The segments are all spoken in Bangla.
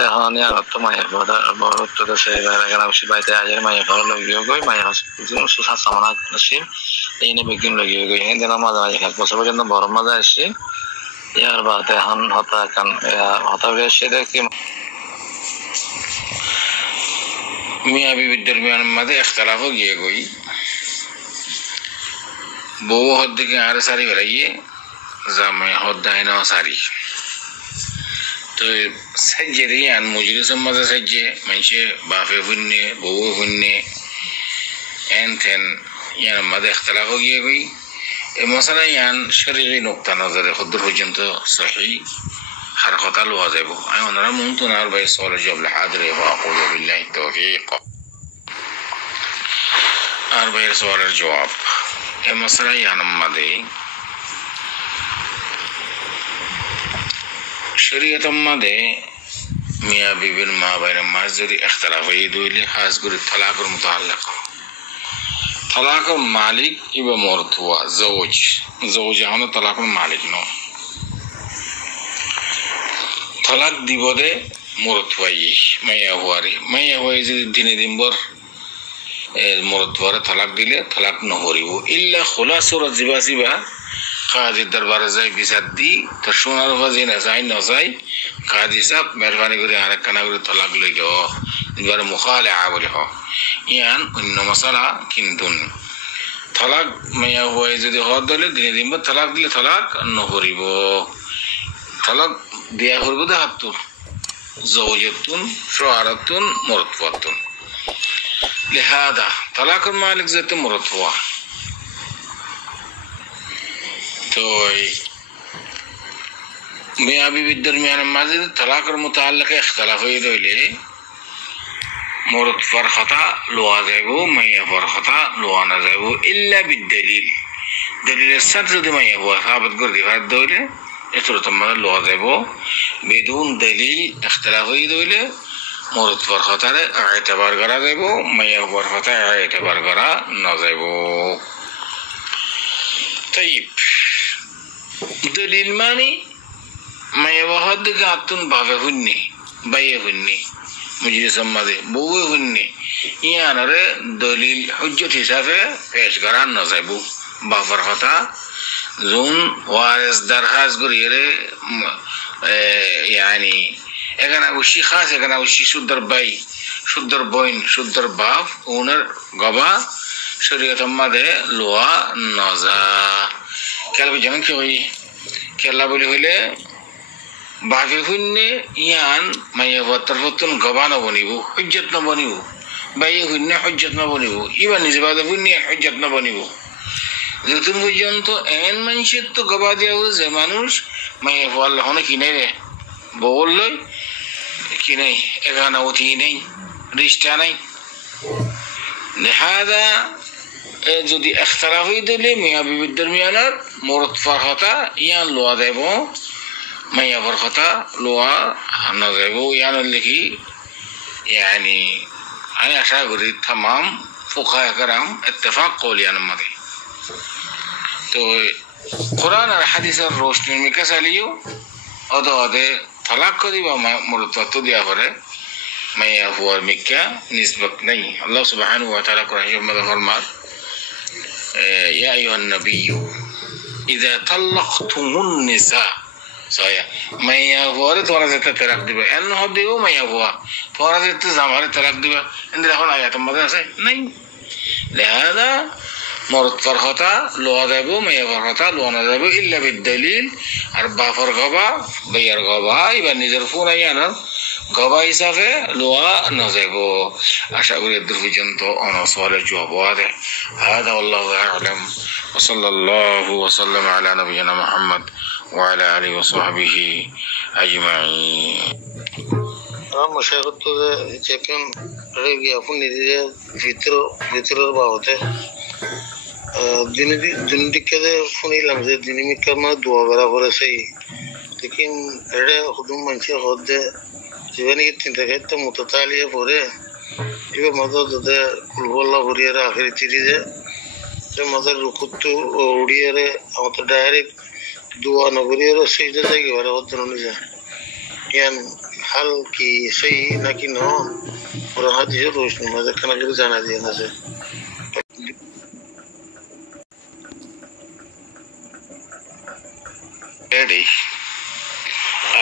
hani anlattım maya burada da şeyler kadar bir bayta ayer maya falan oluyor maya bizim susat samana nasıl yine bir gün oluyor yine namaz ayı kalkması pର୍ଯ୍যন্ত Barama আসছে ইয়ার বাদে han hata kan hata bir şeyde ki মিয়া বিবির দরমিয়ানের মধ্যে ইখতিলাফ গিয়ে গই বউ হদ্দিকে আর সারি বেরাইয়ে জামে হদ্দাইনা সারি তো sajjeri an mujlisun maza sajje manche bafe hunne bowo hunne enten yan mada ikhtilaf ho giye goi e masala yan shar'i nokta nazar khudur pojjonto sahih har qata lo ajabo ay onara muntun ar bay sawal jawab al hadir wa aqulu billahi tawfiq ar bay sawal al jawab e masala yan made শরীয়তের মধ্যে মিয়া বিবির মা বাইরের মাঝে যদি ইখতিলাফ হয় দুইলে খাস করে তালাকের মুতাআল্লিক তালাকের মালিক ইবা মরতুয়া জওজ হলো তালাকের মালিক ন তালাক দিব দে মরতুয়াই মাইয়া হুয়ারি যদি দিনে দিনভর মরতুয়ারে তালাক দিলে তালাক নহরিব ইল্লা খুলাসুর জিবাসিবা কাজীর দরবারে যাই বিচার দি তো সোনার ফাজি না চাই নচাই কাজী সাহেব মেহরবানি করে আরেক কানা করে তলাক লই যাও এবারে মুখালেআ বলে হ ইয়ান অন্য মশলা কিন্তু তলাক মাইয়া হয়ে যদি হদ দিলে দিনে দিন তলাক দিলে তলাক নহরিব তলাক দিয়া করব দে হাতুর জওজাতুন শুআরাতুন মুরতওয়াতুন লিহাদা তলাকের মালিক যেতে মুরতওয়া तो मियाँ बीवी दरमियान माजिद तलाक़र मुताल्लिक़ इख्तिलाफ़ हुई रोले मुरत फरख़ता लुआ जाएगो मियाँ फरख़ता लुआ ना जाएगो इल्ला बिदलील दलील सत्य जो मियाँ हुआ साबित कर दिया दोले इतना तो मतलब लुआ जाएगो बिदून दलील इख्तिलाफ़ हुई रोले मुरत फरख़ता रे एतबार करा जाएगो मियाँ फरख़ता एतबार करा ना जाएगो तय्यब दलील मानी मैं वहाद के आतुन बावे हुन्नी बाये हुन्नी मुझे सम्मादे बोवे हुन्नी यहाँ नरे दलील हुज्जत हिसाबे पेश करान न जाएबू बाफर होता जोन वारिस दरखास्त करिए यानी एकाना उसी खास एकाना उसी शुद्धर बाई शुद्धर बोइन शुद्धर बाफ उनर गबा शरीयत सम्मादे लोआ नजा क्या भी जंग क्यों ही क्या बोले हुए बाफे हुन्ने यान माया वतर वतन गवान बनिबो हुज्जत न बनिबो बाये हुन्ने हुज्जत न बनिबो इबा निजबाद हुन्ने हुज्जत न बनिबो যতক্ষণ পর্যন্ত এন মানুষের তো গবা দেওয়া যে মানুষ মায়ে আল্লাহ হনে কিনে রে বললই কিনে এখানে অতি নেই রিস্টা নাই লিহাদা যদি ইখতিলাফ হই দিলে মিয়া বিবির দরমিয়ানত মুরত ফরখতা ইয়ান লোয়া দেব মাইয়া ফরখতা লোয়া না দেব ইয়ান লিখি यानी আমি আশা করি तमाम ফুকাহা کرام इत्तेफाक কওল ইয়ান মধ্যে তো কুরআন আর হাদিসের রোশনি মে কাসালিও অদে তালাক করি বা মুরত তো দিয়া করে মাইয়া হুয়ার মিক্কা নিসবত নাই আল্লাহ সুবহানাহু ওয়া তাআলা কুরআন মধ্যে ফরমান يا أيها النبي إذا طلقتم النساء صحيح ما يفعل تورا زت تراك دبا أنه هديه ما يفعل تورا زت زمانة تراك دبا إن ده هون آيات ماذا سه नहीं لهذا مرت فرختا لو أذبوا ما يفرختا لو نذبوا إلا بالدليل أربع فرقبا بيرقبا يبقى نزرفون أيانا গবা হিসাবে লোয়া না যাব আশা করি দূর পর্যন্ত অনসওয়ালের জবাব আছে هذا والله اعلم وصلى الله وسلم على نبينا محمد وعلى اله وصحبه اجمعين مشاهدت যেখান রেগে আপনি নিজে ভিতরের বাবতে দিনটিকে শুনিলাম যে দিনমিকার মধ্যে দোয়া করা পরে সেই लेकिन এড়ে হুদুম মানুষ হদে জীবনে চিন্তা করতে মুতাতালিয়ে পড়ে এবার মদত দে কুলবল্লা ভরিয়ারে আখেরি চিরিজে যে মদের রুকুতু উড়িয়ারে আমাদের ডাইরেক্ট দোয়া নগরিয়ারে সেইটা জায়গা ঘরে হতে নিজে ইয়ান হাল কি সেই নাকি ন ওরা হাদিসের রোশন মাঝে খানা করে জানা দিয়ে আছে এডি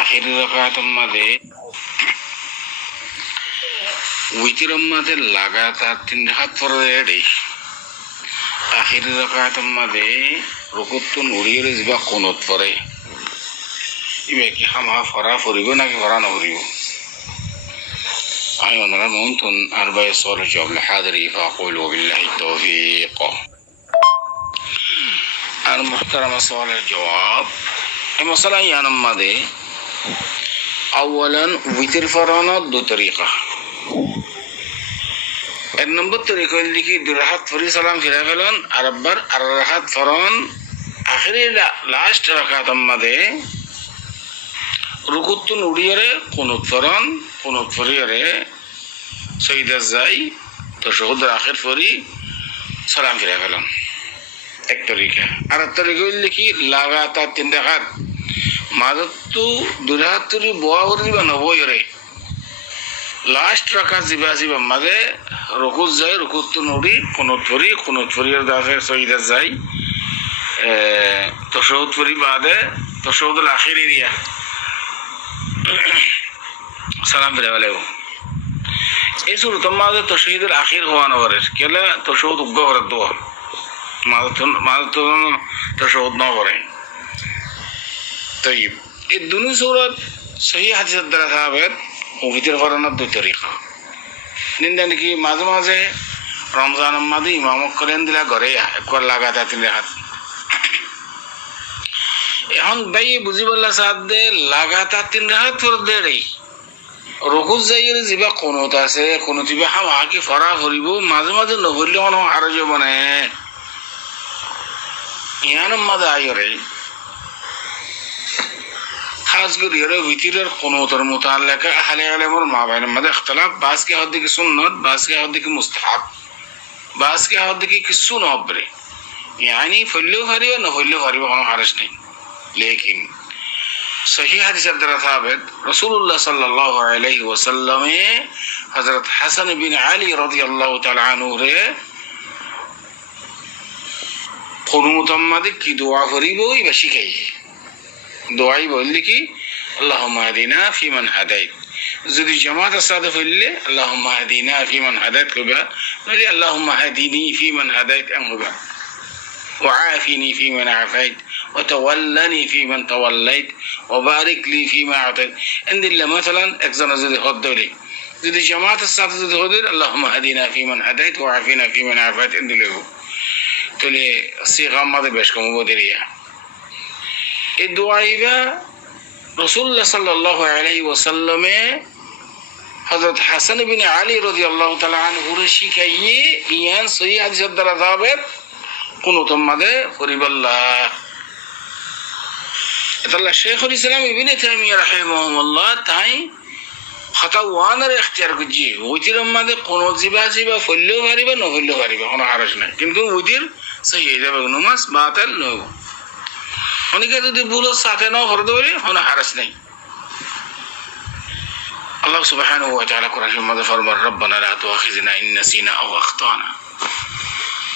আখির রাকাতম্মাদে উইতিরম্মাদে লাগাতার 3 রাকাত পড়ে এডি আখির রাকাতম্মাদে রুকুতুন উড়িয়ে যাবা কোনত পড়ে ইবে কি হামা ফরা ফরিব নাকি ফরা না ফরিব أيضا ممكن 4 صور الجواب الحاضري فأقول وبالله التوفيق. المحترم سؤال الجواب مثلا يعني ماذا أولا وتر فرانا 2 طريقة. النمبر طريقة اللي كي درحات فري سلام في رفلان أربر أرحات فران آخر لاست ركعت ماذا ركوتون وديره قنوت فران قنوت فريره سيدة زاي تشهد آخر فري سلام في رفلان एक तरीका और तरीका اللي كي लगातार 3 ركعت ماذا تو درحات تري بواوري بنبويره লাস্ট রাকাত জিবা মাঝে রুকুত যায় রুকুত নুরি কুনুত ফরির দাফে সহিদা যায় তাশাহুদ ফরি বাদে তাশাহুদুল আখিরি দিয়া সালাম ফিরালেও এই সূরত মাঝে তাশাহুদুল আখির হওয়ানো করে কেলা তাশাহুদ উগ্গর দোয়া মাঝে তো তাশাহুদ না করে طيب এই দুনো সূরত সহি হাদিসের দ্বারা সাহাবের وفيتر فرنا 2 طريقة نندن كي مازه مازه رمضان ماده امام করেন দিলা ঘরে একবার লাগাতা 3 রাকাত এখন ভাই বুঝিবল্লা সাদে লাগাতা 3 রাকাত পড় দেই রুকু যাইর জিবা কোনত আছে কোন জিবা হাওয়া কি ফরা করিব মাঝে মাঝে নবরলে কোন হারজ বনে ইয়ানম মাদা আইরে खास कर ये वितीर कुनूतर मुताल्लिक़ अहले इल्म और माबैन में इख्तिलाफ बास के हद की सुन्नत बास के हद की मुस्तहब बास के हद की सुन्नत बरे यानी फल्लु हरी व न फल्लु हरी व कोई हर्ज नहीं लेकिन सही हदीस द्वारा साबित रसूलुल्लाह सल्लल्लाहु अलैहि वसल्लम हजरत हसन बिन अली रज़ियल्लाहु तआला अन्हु रे कुनूत में की दुआ फरीबो ई बशिकाई दुआई बोल की अल्लाहुम्मा हदीना फीमन हदैत যদি জামাত সাদে ফেললে আল্লাহুম্মা হাদিনা ফিমান হাদাইত কইবা নলি আল্লাহুম্মা হাদিনি ফিমান হাদাইত আমবা ওয়া আফিনি ফিমান আফাইত ওয়া তাওয়াল্লানি ফিমান তাওয়াল্লাইত ওয়া বারিক লি ফিমা আতাইত ইনদিল্লা মাসালান একজন যদি হদ ধরে যদি জামাত সাদে যদি হদ আল্লাহুম্মা হাদিনা ফিমান হাদাইত ওয়া আফিনা ফিমান আফাইত ইনদিল্লা তলে সিগা মাদে বেশ কম বদরিয়া এই দোয়াইবা রাসূলুল্লাহ সাল্লাল্লাহু আলাইহি ওয়াসাল্লামে হযরত হাসান ইবনে আলী রাদিয়াল্লাহু তাআলা আনহু শিখাইয়ে ইয়ান সহিহ হাদিসের দ্বারা সাহাবের কুনুতুম মাদে ফরিবাল্লাহ এতাল্লাহ শেখুল ইসলাম ইবনে তাইমিয়া রাহিমাহুল্লাহ তাই খাতাওয়ানের ইখতিয়ার করজি ওইতির মাদে কুনুত জিবা ফল্লেও পারিবা না ফল্লেও পারিবা কোনো হারজ নাই কিন্তু ওইতির সহিহ যাবে নামাজ বাতিল নয় অনেকে যদি ভুল সাথে নাও করে দেবে কোনো হারাস নেই আল্লাহ সুবহানাহু ওয়া তাআলা কোরআনের মধ্যে ফরমান রব্বানা লা তুআখিযনা ইন নাসিনা আও আখতানা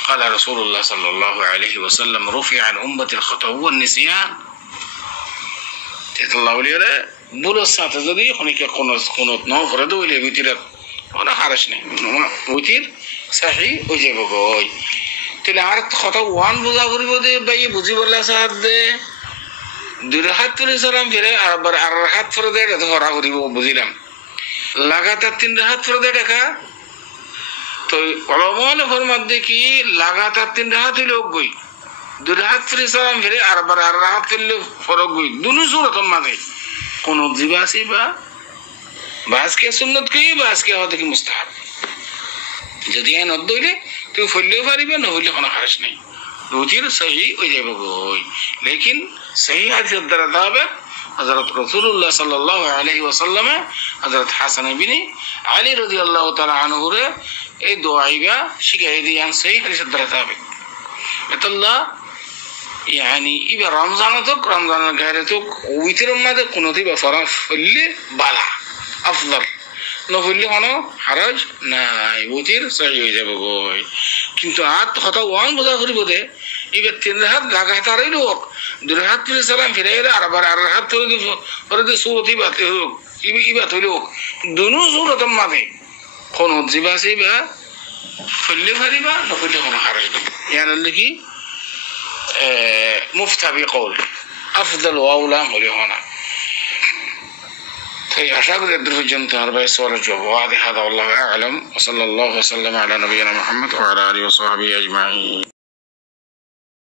قال رسول الله صلى الله عليه وسلم رفع عن امه الخطا والنسيان الله وليره ভুল সাথে যদি অনেকে কোন নাও করে দেবে ভিতরে কোনো হারাস নেই ভিতর সহি হয়ে যাবে গই তাহলে আর কথা ওয়ান বুঝা করিব দে ভাই বুঝি বললা সাথ দে 2 রাকাত পড়ে সালাম ফিরে আবার 8 রাকাত পড়ে দে তো হরা করিব বুঝিলাম লাগাতার 3 রাকাত পড়ে দে টাকা তো ওলামানে ফরমাত দে কি লাগাতার 3 রাকাত লোক গই 2 রাকাত পড়ে সালাম ফিরে আবার 8 রাকাত পড়লে ফরক গই দুনো সূরত মাঝে কোন জিবাসি বা বাস কে সুন্নত কি বাস কে হতে কি মুস্তাহাব যদি এন দইলে তুই ফললেও পারিবে না হইলে কোনো হারজ নাই রুজির সহি হয়ে যাবে গই লেকিন সহি হাদিসের দ্বারা দাবে হযরত রাসূলুল্লাহ সাল্লাল্লাহু আলাইহি ওয়াসাল্লামে হযরত হাসান ইবনে আলী রাদিয়াল্লাহু তাআলা আনহু রে এই দোয়াইবা শিখাই দিয়ান সহি হাদিসের দ্বারা দাবে এতল্লাহ يعني إذا رمضان غيرتك ويتر ما ده كنوتي بفرح اللي بلا আফদল নফুল্লি কোনো হারজ নাই বুতির সহি হয়ে যাবে গই কিন্তু হাত হতা ওয়ান বোঝা করিব দে এবার 3 হাত লাগা হাতারই লোক 2 হাত তুলে সালাম ফিরাই আর আবার আর হাত তুলে পরে যে সুরতি বাতে হোক ইবা তুলে হোক দুনো সুরত মাঝে কোন জিবা সিবা ফুললে ফারিবা নফুল্লি কোনো হারজ নেই يعني اللي কি مفتى بقول أفضل وأولى هنا أشاهد الدرس الجنة أربع سؤال الجواب وهذا والله أعلم وصلى الله وسلم على نبينا محمد وعلى آله وصحبه أجمعين.